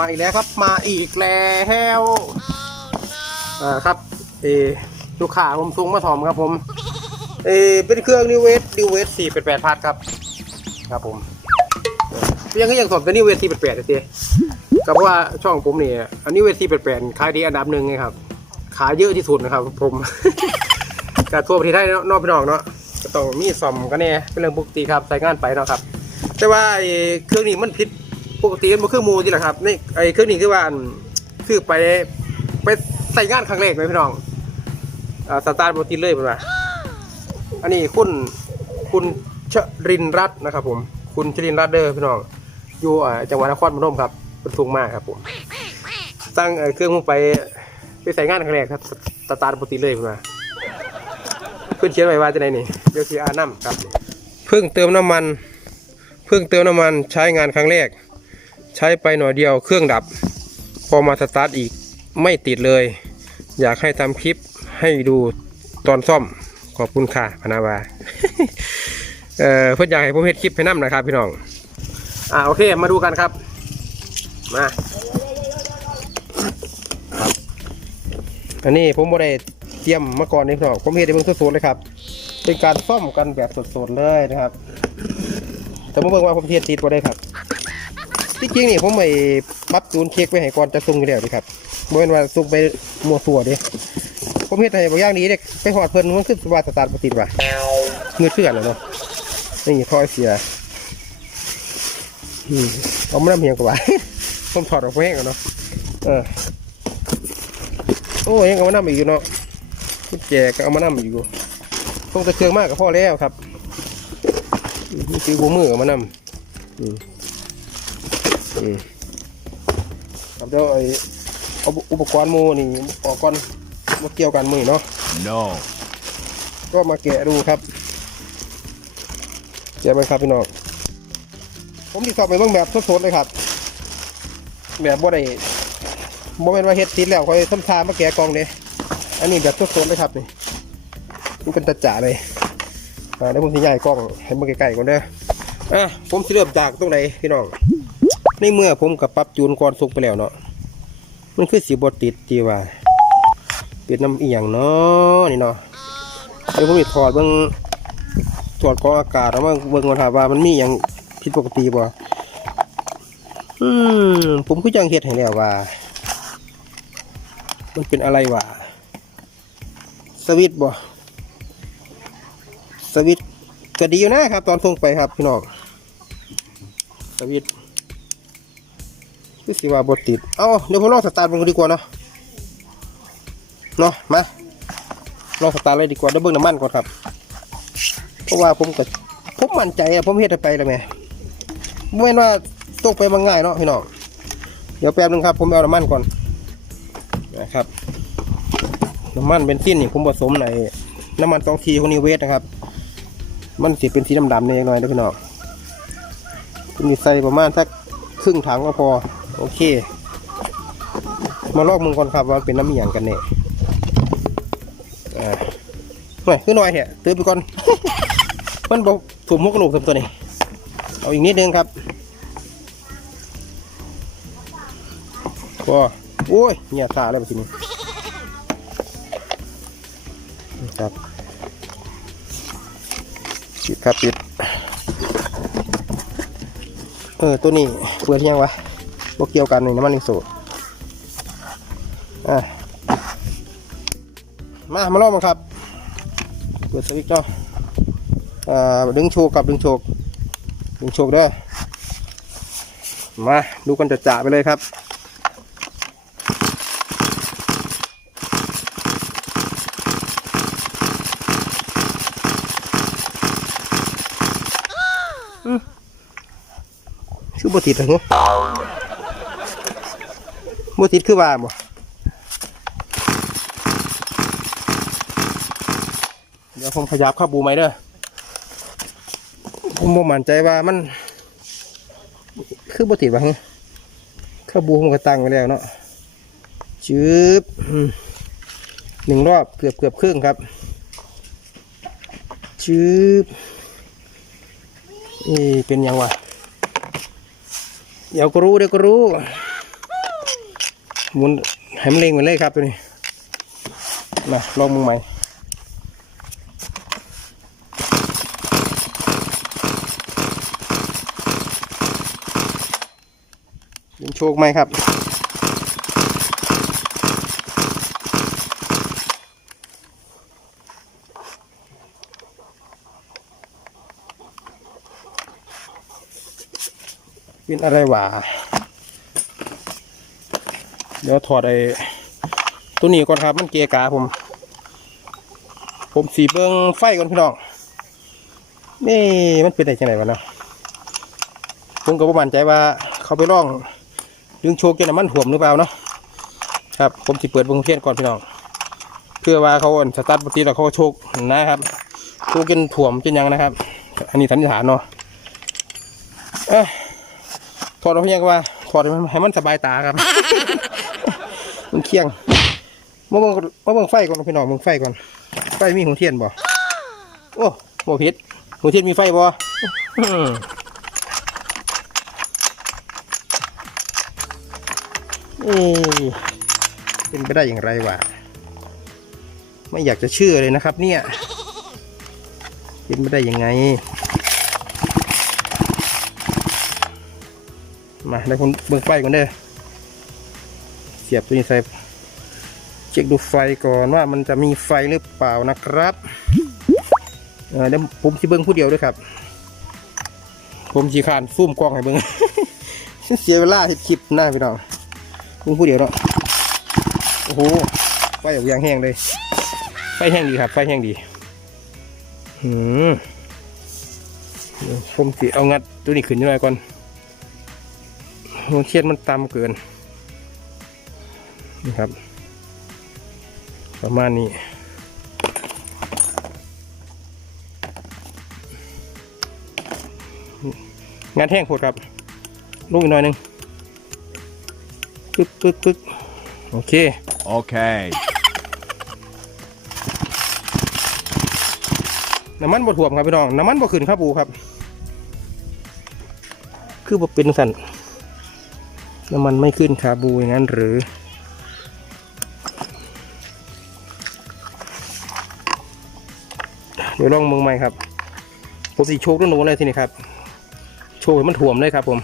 มาอีกแล้วครับ มาอีกแล้วอ่าครับ เออลูกค้าผมส่งมาถอมครับผม เออเป็นเครื่องนิวเวสนิวเวสสี่แปดแปดพัดครับ ครับผมเออยังก็ยังสอบเป็นนิวเวสสี่แปดแปดเลยทีก็เพราะว่าช่องผมเนี่ยอันนิวเวสสี่แปดแปดขายดีอันดับหนึ่งไงครับ ขายเยอะที่สุดนะครับ ผมกทั่วประเทศไทยเนาะนอกพี่น้องเนาะก็ต้องมีซ่อมกันแน่เป็นเรื่องปกติครับใส่งานไปเนาะครับ แต่ว่าไอ้เครื่องนี้มันผิด ปกติมันบ่เครื่องมูที่แหละครับนี่ไอ้เครื่องนี้คือว่าอันคือไปไปใส่งานครั้งแรกเลยพี่น้องอ่าสตาร์ทบติดเลยเป็นว่าอันนี้คุณคุณชรินรัตน์นะครับ ผม คุณชรินรัตน์เด้อพี่น้องอยู่อ่าจังหวัดนครพนมครับเป็นทุงมากครับผมตั้งเอ่อเครื่องผมไปไปใส่งานครั้งแรกครับสตาร์ทบติดเลยเป็นว่าเพื่อนเขียนไว้ว่าจะไหนนี่เดี๋ยวคืออาน้ำครับ เพิ่งเติมน้ำมัน เพิ่งเติมน้ำมันใช้งานครั้งแรก ใช้ไปหน่อยเดียวเครื่องดับ พอมาสตาร์ทอีกไม่ติดเลย อยากให้ทำคลิปให้ดูตอนซ่อมขอบคุณค่ะพนาวาเอ่อเพื่อนอยากให้ผมเฮ็ดคลิปให้น้ำนะครับพี่น้อง อ่าโอเคมาดูกันครับ มาครับอันนี้ผมบ่ได้เตรียมมาก่อนนี่พี่น้องผมเฮ็ดให้เบิ่งสดๆเลยครับ เป็นการซ่อมกันแบบสดๆเลยนะครับแต่ผมเบิ่งว่าผมเทียนติดบ่ได้ครับ ที่จริงนี่ผมไปปรับจูนเช็คไว้ให้ก่อนจะส่งอยู่แล้วนี่ครับบ่แม่นว่าส่งไปมัวสัวด้ผมเฮ็ดให้บ่อย่างนี้เด้ไปหอดเพิ่นมันคือว่าสตาร์ทบ่ติดว่ะเงือเชื่อนแล้วเนาะนี่ท่อเสียอืมเอามาน้ำเหียงกว่าผมถอดออกไปให้ก่อนเนาะเออโอ้ยังเอามาน้ำอีกอยู่เนาะกุญแจก็เอามาน้ำอยู่คงจะเครื่องมากกับพ่อแล้วครับนี่คือหัวมือเอามาน้ำอืม ครับเดี๋ยวไอ้เอาอุปกรณ์หมูนี่ออกก่อนมาเกี่ยวกันมือเนาะ No. ก็มาแกะดูครับแกะไปครับพี่น้องผมที่สอบไปเบิ่งแบบสดๆเลยครับ แบบบ่ได้บ่เป็นว่าเฮ็ดติดแล้วค่อยทำทามาแกะกล่องเด้อันนี้แบบสดๆเลยครับนี่มันเป็นตะจ่าเลยอ่าเดี๋ยวผมสิย้ายกล้องให้มันใกล้ๆก่อนเด้ออะผมสิเริ่มจากตรงไหนพี่น้อง ในเมื่อผมกับปรับจูนก่อนสุกไปแล้วเนาะมันคือสีบติดจีว่าเป็นน้ำเอียงเนาะนี่เนาะเดี๋ยวผมจะถอดเบิ่งถอดกรองอากาศแล้วมาเบิ่งก่อนครับว่ามันมีอย่างผิดปกติบ่อืมผมก็ยังเฮ็ดให้แล้วว่า มันเป็นอะไรวะสวิตบ่สวิตก็ดีอยู่นะครับ ตอนส่งไปครับพี่น้องสวิต์ คือสิว่าบติด เอาเดี๋ยวผมลองสตาร์ทมันดีกว่าเนาะ เนาะ มา ลองสตาร์ทเลยดีกว่าเดี๋ยวเบิ่งน้ำมันก่อนครับ เพราะว่าผมก็ผมมั่นใจอะผมเฮ็ดไปแล้วแม่ไม่นว่าตกไปมันง่ายเนาะพี่น้อง เดี๋ยวแป๊บนึงครับ ผมเอาน้ำมันก่อน นะครับ น้ำมันเบนซินนี่ผมผสมในน้ำมันสองทีของนิเวสนะครับ มันสีเป็นสีดำๆเนี่ยหน่อยนะพี่น้องผมมีใส่ประมาณสักครึ่งถังก็พอ โอเค มาลอกมึงก่อนครับว่าเป็นน้ำเมียงกันเนี่ยอ่าหน่อยคือหน่อยเหรอตื้อไปก่อน มันบอกถุมหัวกระโหลกตัวนี้ เอาอีกนิดนึงครับพอโอ้ยเงียบตาแล้วทีนี้ครับปิดครับปิด เออ ตัวนี้เปิดยังวะ พวกเกี่ยวกันนี่น้ำมันหนึ่งสูตรอ่มามาลองมันครับเปิดสวิตช์เนาะอ่าดึงโชกกับดึงโชกดึงโชกเด้อมาดูกันจะจ่าไปเลยครับคือบติดเหรอเนาะ บติดคือว่าบ่เดี๋ยวผมขยับข้าบูไหมเด้อผมบ่มั่นใจว่ามัน คือบติดว่าเข้าบูผมก็ตั้งไว้แล้วเนาะจืบหนึ่งรอบเกือบเกือบครึ่งครับจืบนี่เป็นยังวะเดี๋ยวก็รู้เดี๋ยวก็รู้ มุนให้มันเล็งไปเลยครับตัวนี้มาลองมือใหม่โชคไหมครับเป็นอะไรวะ เดี๋ยวถอดไอ้ตัวนี้ก่อนครับ มันเกียกาผม ผมสีเบิ้งไฟก่อนพี่น้องนี่มันเป็นอะไรจังไหนวะเนาะผมก็ประมั่นใจว่าเขาไปล่องดึงโชกเกนมันถ่วมหรือเปล่าเนาะครับผมสิเปิดวงเทียนก่อนพี่น้องเพื่อว่าเขาสตาร์ทปกติแล้วเขาก็โชกนะครับโชกเกนถ่วมจนยังนะครับ อันนี้สันนิษฐานเนาะถอดออกเพียงว่าถอดให้มันสบายตาครับ มันเคียงมาเบิ่งมาเบิ่งไฟก่อนพี่น้องเบิ่งไฟก่อน ไฟมีหัวเทียนบ่โอ้บ่ผิดหัวเทียนมีไฟบ่อือเอ๊ะเป็นไปได้อย่างไรวะไม่อยากจะเชื่อเลยนะครับ เนี่ยเป็นไปได้ยังไง มาได้คนเบิ่งไฟก่อนเด้อ สียบตัวนี้ใส่เช็คดูไฟก่อนว่ามันจะมีไฟหรือเปล่านะครับเดี๋ยวผมจะเบิ้งผู้เดียวด้วยครับ ผมจีคร้านซูมกล้องให้เบิ้งเสียเวลาเห็ดคลิปหน้าพี่น้องเบิ้งผู้เดียวเนาะโอ้โหไฟออกยางแห้งเลยไฟแห้งดีครับ ไฟแห้งดีหืมเดี๋ยวผมจะเอางัดตัวนี้ขึ้นหน่อยก่อนเทียนมันต่ำเกิน นี่ครับ ประมาณนี้งานแห้งโคตรครับ ลูกอีกหน่อยหนึ่งกึกกึกกึกโอเค Okay. น้ำมันบ่ถ่วมครับพี่น้อง น้ำมันบ่ขึ้นครับปูครับ คือบ่เป็นสันน้ำมันไม่ขึ้นคาบูอย่างนั้นหรือ ดี๋ยวลองมึงใหม่ครับ ผมสิโชคด้วยหนูเลยทีนี้ครับ โชคให้มันถ่วมเลยครับ ผม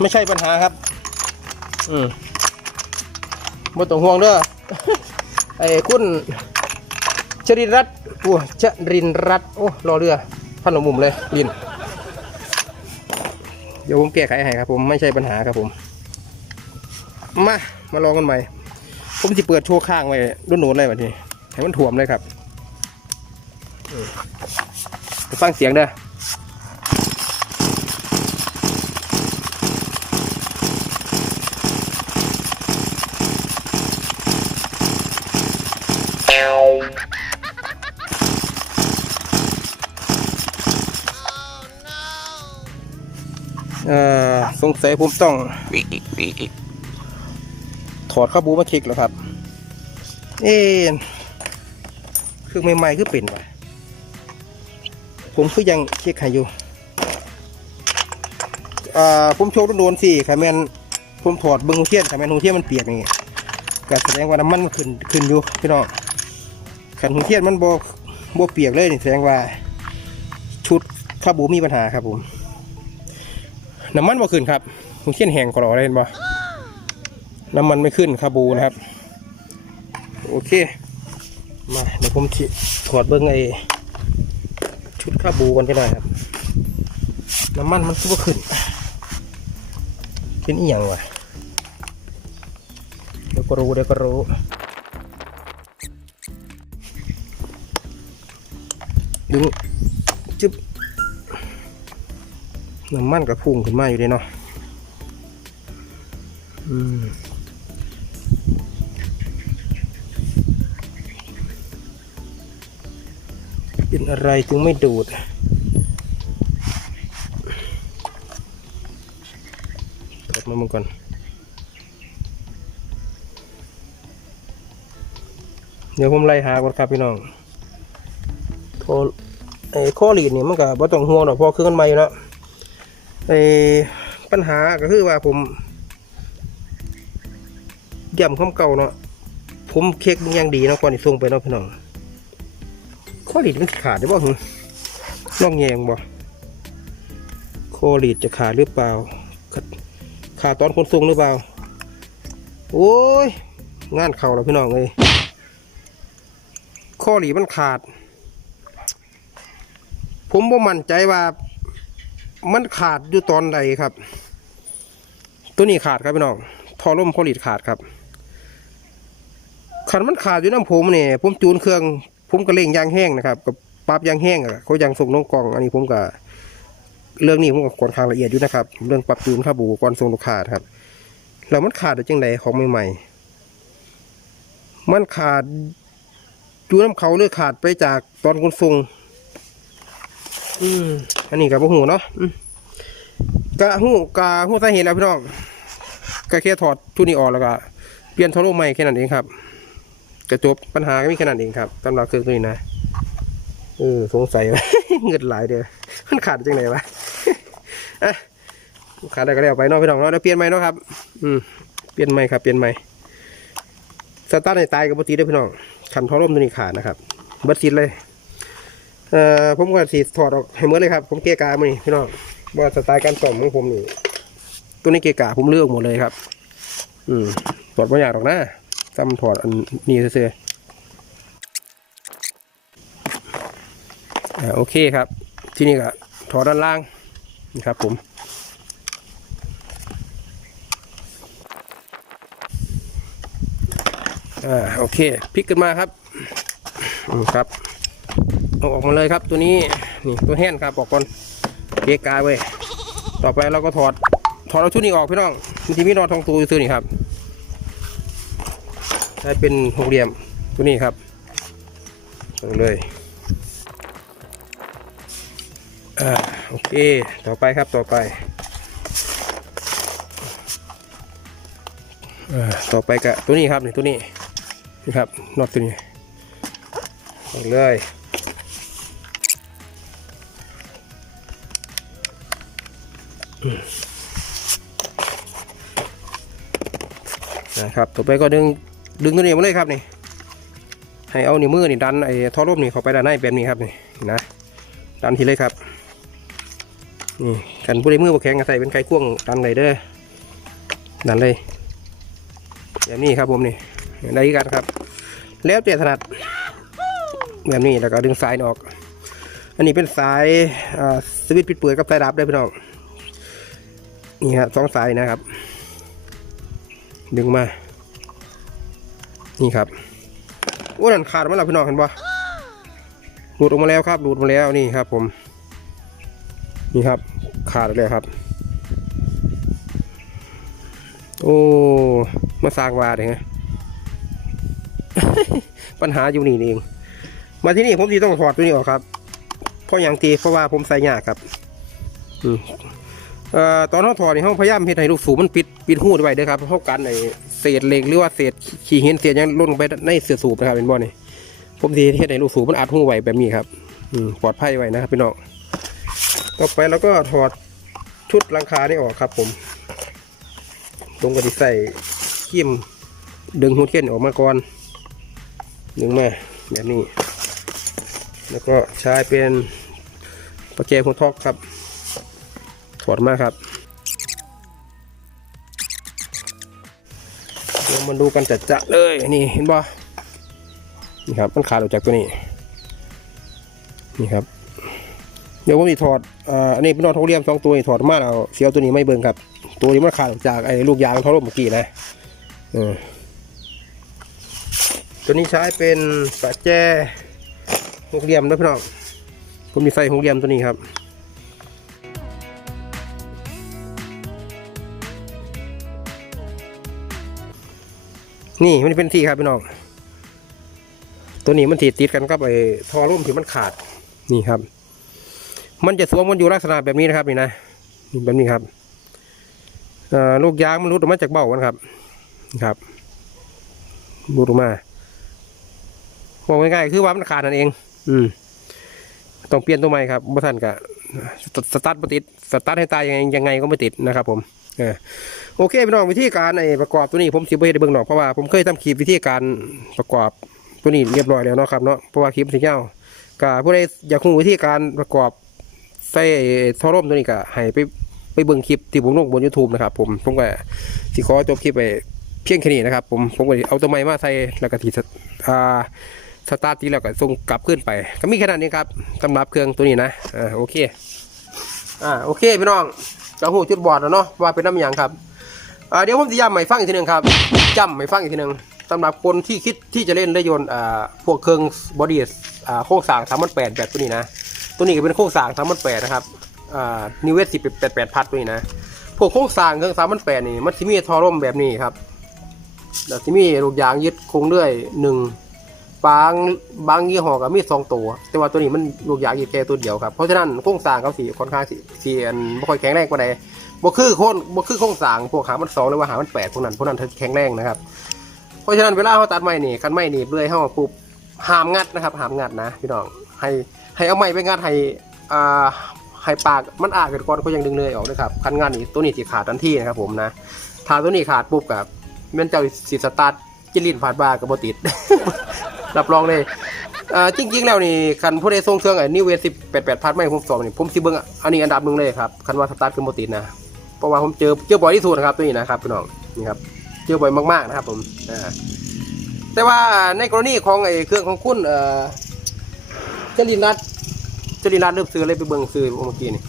ไม่ใช่ปัญหาครับ อืมบ่ต้องห่วงเด้อไอ้คุณชรินรัตน์โอ้ชรินรัตน์โอ้รอเรือท่านหลมุมเลยลินเดี๋ยวผมแก้ไขให้ครับ ผมไม่ใช่ปัญหาครับผม มา มาลองกันใหม่ ผมจะเปิดโชว์ข้างไว้รุ่นหนูเลยแบบนี้ให้มันถ่วมเลยครับฟังเสียงเด้อเออสงสัยผมต้องถอ ดข้าบูมาเช็คแล้วครับ เอ๊เครื่องใหม่ๆคือเป็นวะผมคือยังเช็คให้อยู่อ่าผมโชว์โดนๆสิค่ะแมนผมถอดเบิ้งหัวเทียนค่ะแมนหัวเทียนมันเปียกนี่ก็แสดงว่าน้ำมันมันขึ้นขึ้นอยู่พี่น้องขันหัวเทียนมันโบโบเปียกเลยนี่แสดงว่า ชุดข้าบูมีปัญหาครับผมน้ำมันบ่ขึ้นครับหัวเทียนแห้งกรอได้เห็นบ่ น้ำมันไม่ขึ้นคาบูนะครับ โอเค มาเดี๋ยวผมถถอดเบิ้งไอชุดคาบูกันไปหน่อยครับ น้ำมันมันคือว่าขึ้น เป็นอีหยังวะเดี๋ยวก็รู้เดี๋ยวก็รู้ดึงจึ๊บน้ำมันกระพุ่งขึ้นมาอยู่เลยเนาะ อืม เป็นอะไรถึงไม่ดูด เปิดมามึงก่อน เดี๋ยวผมไล่หาก่อนครับพี่น้องโทไอ้ข้อหลีดนี่มันก็บ่ต้องห่วงหรอกเพราะเครื่องมันใหม่อยู่แล้วไอ้ปัญหาก็คือว่าผมย่ำข้อมเก่าเนาะผมเช็คมันยังดีเนาะก่อนที่ส่งไปเนาะพี่น้อง อลีดมันขาดได้บ่หึลองแยงบ่ข้อลีดจะขาดหรือเปล่า ขาดตอนคนส่งหรือเปล่า โอ้ย งานเข่าแล้วพี่น้องเลยข้อหลีมันขาด ผมบ่มั่นใจว่า มันขาดอยู่ตอนใดครับ ตัวนี้ขาดครับพี่น้องทอร่มข้อหลีดขาดครับขันมันขาดอยู่น้ำผมเนี่ยผมจูนเครื่อง ผมก็เร่งยางแห้งนะครับกับปรับยางแห้งอะเขายางส่งลงกล่อง อันนี้ผมก็เรื่องนี้ผมก็ค่อนข้างละเอียดอยู่นะครับ เรื่องปรับจูนค่าบูก่อนส่งลูกค้าครับแล้วมันขาดได้จังไดของใหม่ๆมันขาดอยู่น้ำเขาหรือขาดไปจากตอนขนส่งอืมอันนี้กับหูเนาะอืมกะหูกะหูสาเหตุแล้วพี่น้องก็แค่ถอดชุดนี้ออกแล้วก็เปลี่ยนท่อลมใหม่แค่นั้นเองครับ กระจบปัญหาก็มีแค่นั้นเองครับสำหรับเครื่องตัวนี้นะเออสงสัยว่าเงินหลายเดียวมันขาดจังไหนวะอะขาดได้ก็แล้วไปนาะพี่น้องเนาะเดี๋ยวเปลี่ยนใหม่เนาะครับ อืมเปลี่ยนใหม่ครับเปลี่ยนใหม่สตาร์ทในตายกับปกติได้พี่น้องขันท่อร่มตัวนี้ขาดนะครับเบัดซิดเลยเอ่อผมก็สีถอดออกให้หมดเลยครับ ผมเกะกามานี่พี่น้องว่าสไตล์การต่อมของผมนี่ตัวนี้เกะกาผมเลือกหมดเลยครับ อืมถอดไม่ยากหรอกนะ ซ้ำถอดอันนี้เสื้อโอเคครับ ที่นี่ก็ถอดด้านล่างนะครับผมอ่าโอเคพลิกขึ้นมาครับอครับเอาออกมาเลยครับตัวนี้นี่ตัวแห้นครับออกก่อนเกกาไว้ยต่อไปเราก็ถอดถอดเอาชุดนี้ออกพี่น้องมันจะมีนอทองตัวอยู่ตัวนี้ครับ ช้เป็นหกเหลี่ยมตัวนี้ครับเอาเลยอ่าโอเค ต่อไปครับต่อไปอ่าต่อไปกะตัวนี้ครับนี่ตัวนี้นี่ครับน็อตตัวนี้เอาเลยนะครับ ต่อไปก็ดึง ดึงตัวนี้มาเลยครับนี่ให้เอานิ้วมือนี่ดันไอ้ท่อร่มนี่เข้าไปด้านในแบบนี้ครับนี่นะดันทีเลยครับนี่กันผู้ใดมือบ่แข็งก็ใส่เป็นไก่ควงดันเลยเด้อดันเลยแบบนี้ครับผมนี่ได้กันครับ แล้วแต่ถนัดแบบนี้แล้วก็ดึงสายออก อันนี้เป็นสายสวิตช์ปิดเปิดกับสายดับได้พี่น้องนี่ฮะสองสายนะครับ ดึงมา นี่ครับโอ้นั่นขาดมาแล้วพี่น้องเห็นปะหลุดออกมาแล้วครับหลุดมาแล้วนี่ครับผม นี่ครับ ขาดเลยครับ โอ้มาสร้างวาดเองปัญหาอยู่นี่เอง มาที่นี่ผมที่ต้องถอดตัวนี้ออกครับ เพราะอย่างตีเพราะว่าผมใส่ยากครับอืมเอ่อตอนเขาถอดนี่เขาพยายามเฮ็ดให้ลูกสูบมันปิดปิดหูไว้เด้อครับเพราะกันใน ศษเหล็กหรือว่าเศษขี้หินเศษยังล่นลงไปในเสือสูบนะครับเป็นบ่อนี่ผมที่เฮ็ดให้ลูกสูบมันอัดหูไว้แบบนี้ครับอืมปลอดภัยไว้นะครับพี่น้องต่อไปเราก็ถอดชุดลังคานี่ออกครับ ผมตรงกับที่ใส่ขี้มดึงหูเทียนออกมาก่อนดึงมาแบบนี้ แล้วก็ใช้เป็นประแจหัวทอกครับ ถอดมาครับ มาดูกันจัดจะเลยนี่เห็นบ่นี่ครับมันขาดออกจากตัวนี้ นี่ครับ เดี๋ยวผมจะถอดอ่าอันนี้เป็นนอทองเรียมสองตัวนี่ถอดมาแล้วเสียวตัวนี้ไม่เบิ่งครับ ตัวนี้มันขาดออกจากไอ้ลูกยางท่อลมเมื่อกี้นะเออตัวนี้ใช้เป็นปะแจหกเหลี่ยมด้วยพี่น้องผมมีใส่หกเหลี่ยมตัวนี้ครับ นี่มันเป็นที่ครับพี่น้อง ตัวนี้มันติดติดกันกับไอ้ท่อร่มที่มันขาด นี่ครับ มันจะสวมมันอยู่ลักษณะแบบนี้นะครับนี่นะนี่แบบนี้ครับลูกยางมันรุดออกมาจากเบ้ามันครับนี่ครับรุดออกมาบอกง่ายๆคือว่ามันขาดนั่นเอง อืมต้องเปลี่ยนตัวใหม่ครับบ่ทันกะสตาร์ทบ่ติด สตาร์ทให้ตายยังไงยังไงก็ไม่ติดนะครับผม เออโอเคพี่น้องวิธีการไอ้ประกอบตัวนี้ผมสิบ่เฮ็ดให้เบิ่งดอกเพราะว่าผมเคยทำคลิปวิธีการประกอบตัวนี้เรียบร้อยแล้วเนาะครับเนาะเพราะว่าคลิปมันสิยาวก็ผู้ใดอยากรู้วิธีการประกอบใส่ท่อร่มตัวนี้ก็ให้ไปไปเบิ่งคลิปที่ผมลงบน YouTube นะครับผมผมก็สิขอจบคลิปไปเพียงแค่นี้นะครับผมผมก็เอาตัวไม้มาใส่แล้วก็ที่สอ่าสตาร์ททีแล้วก็ส่งกลับขึ้นไป ก็มีแค่นั้นเองครับสำหรับเครื่องตัวนี้นะอ่าโอเคอ่าโอเคพี่น้อง จะหูจุดบอดแล้วเนาะว่าเป็นน้ำยางครับเดี๋ยวผมจะย้ำใหม่ฟังอีกทีหนึ่งครับจำใหม่ฟังอีกทีหนึ่งสำหรับคนที่คิดที่จะเล่นรถยนต์พวกเครื่องบอดี้โครงสางสามพันแปดแบบตัวนี้นะ ตัวนี้เป็นโครงสางสามพันแปดนะครับนิเวศสิบแปดแปดพัดตัวนี้นะพวกโครงสางเครื่องสามพันแปดนี่มันจะมีทอร่มแบบนี้ครับแล้วจะมีลูกยางยึดโครงเลื่อยหนึ่ง บางบางยี่ห้อก็มีสองตัว แต่ว่าตัวนี้มันลูกยางอีกแค่ตัวเดียวครับ เพราะฉะนั้นโครงสร้างเขาสีค่อนข้างสีสีอันบ่ค่อยแข็งแรงกว่าใดบ่คือโคนบ่คือโครงสร้างพวกหามันสองหรือว่าหามันแปดพวกนั้นพวกนั้นแข็งแรงนะครับเพราะฉะนั้นเวลาเขาตัดไม้นี่คันไม้นี่เลื่อยเข้าปุ๊บห้ามงัดนะครับห้ามงัดนะพี่น้องให้ให้เอาไม้ไปงัดให้อ่าให้ปากมันอาเกิดก่อนก็ยังดึงเลื่อยออกนะครับคันงานนี้ตัวนี้สิขาดทันทีนะครับผมนะถ้าตัวนี้ขาดปุ๊บกับแมันเจ้าสิสตาร์ทจิลินผ่านบากับบติด รับรองเลยอ่าจริงๆแล้วนี่คันผู้ใดส่งเครื่องไอ้นิเวสิบแปดแปดพัดไม่ผมสอบนี่ผมสิเบิ้งอันนี้อันดับหนึ่งเลยครับคันว่าสตาร์ทขึ้นโมติดนะเพราะว่าผมเจอเจอบ่อยที่สุดนะครับตัวนี้นะครับพี่น้องนี่ครับเจอบ่อยมากๆนะครับผมอ่าแต่ว่าในกรณีของไอ้เครื่องของคุณเอ่อจรินรัตจรินรัตเริ่มซื้อเลยไปเบิ้งซื้อเมื่อกี้นี่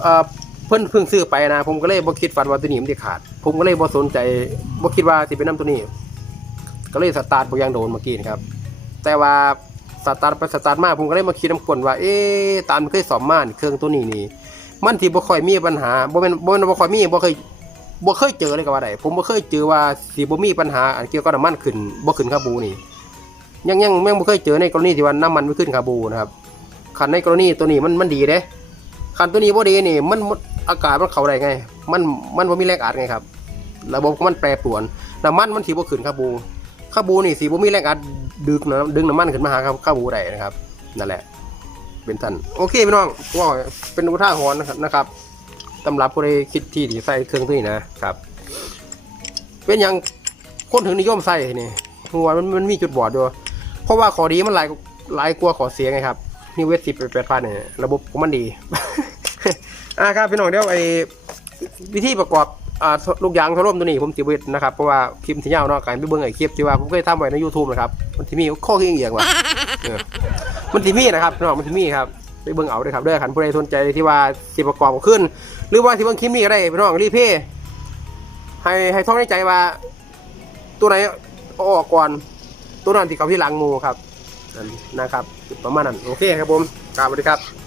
เอ่อเพิ่นเพิ่งซื้อไปนะ ผมก็เลยบ่คิดฝันว่าตัวนี้มันจะขาด ผมก็เลยบ่สนใจบ่คิดว่าสิเป็นน้ำตัวนี้ ก็เลยสตาร์ทบยังโดนเมื่อกี้นะครับ แต่ว่าสตาร์ทไปสตาร์ทมาผมก็เลยมาคิดน้ำกลนว่า เอ๊ะตามเคยสอบมานเครื่องตัวนี้นี่ มันที่บ่ค่อยมีปัญหาบ่แม่นบ่แม่นบ่ค่อยมีบ่เคยบ่เคยเจอเลยก็ว่าได้ผมบ่เคยเจอว่าสิบ่มีปัญหาอันเกี่ยวกับน้ำมันขึ้นบ่ขึ้นคาบูนี่ยังยังแม่งบ่เคยเจอในกรณีที่ว่าน้ำมันไม่ขึ้นคาบูนะครับคันในกรณีตัวนี้มันมันดีเด้คันตัวนี้บ่ดีนี่มันอากาศมันเข้าได้ไง มันมันบ่มีแรงอัดไงครับ ระบบมันแปรปรวนน้ำมันมันสิบ่ขึ้นคาบู ข้าบูนี่สีบ่มีแรงอัดดึงนะดึงน้ำมันขึ้นมาหาข้าบูได้นะครับ นั่นแหละ เป็นท่านโอเคพี่น้องว่าเป็นอุทาหรณ์นะครับนะครับสำหรับผู้ใดคิดที่ที่ใส่เครื่องตัวนี้นะครับ เป็นอย่างคนถึงนิยมใส่นี่หัวมันมันมีจุดบอดด้วยเพราะว่าขอดีมันหลายหลายกว่าขอเสียไงครับนี่เวทสิบแปดพันเนี่ยระบบของมันดีอ่าครับพี่น้องเดี๋ยวไอ้วิธีประกอบ อ่าลูกยางทร่มตัวนี้ผมจิเวทนะครับเพราะว่าคลิปที่ยาวเนาะการไปเบิ่งไอ้คลิปที่ว่าผมเคยทำไว้ใน YouTube นะครับมันที่มีข้อเคียงเอียงว่ะมันที่มีนะครับนองมันที่มีครับไปเบิ่งเอาด้วยครับเด้อคันผู้ใดสนใจที่ว่าสิประกอบขึ้น หรือว่าที่เบิ่งคลิปนี้ก็ได้พี่น้องรีเพย์ให้ให้ท่องในใจว่า ตัวไหนออกก่อนตัวนั้นที่เขาที่ลังหมูครับนั่นนะครับ ประมาณนั้นโอเคครับผมกราบสวัสดีครับ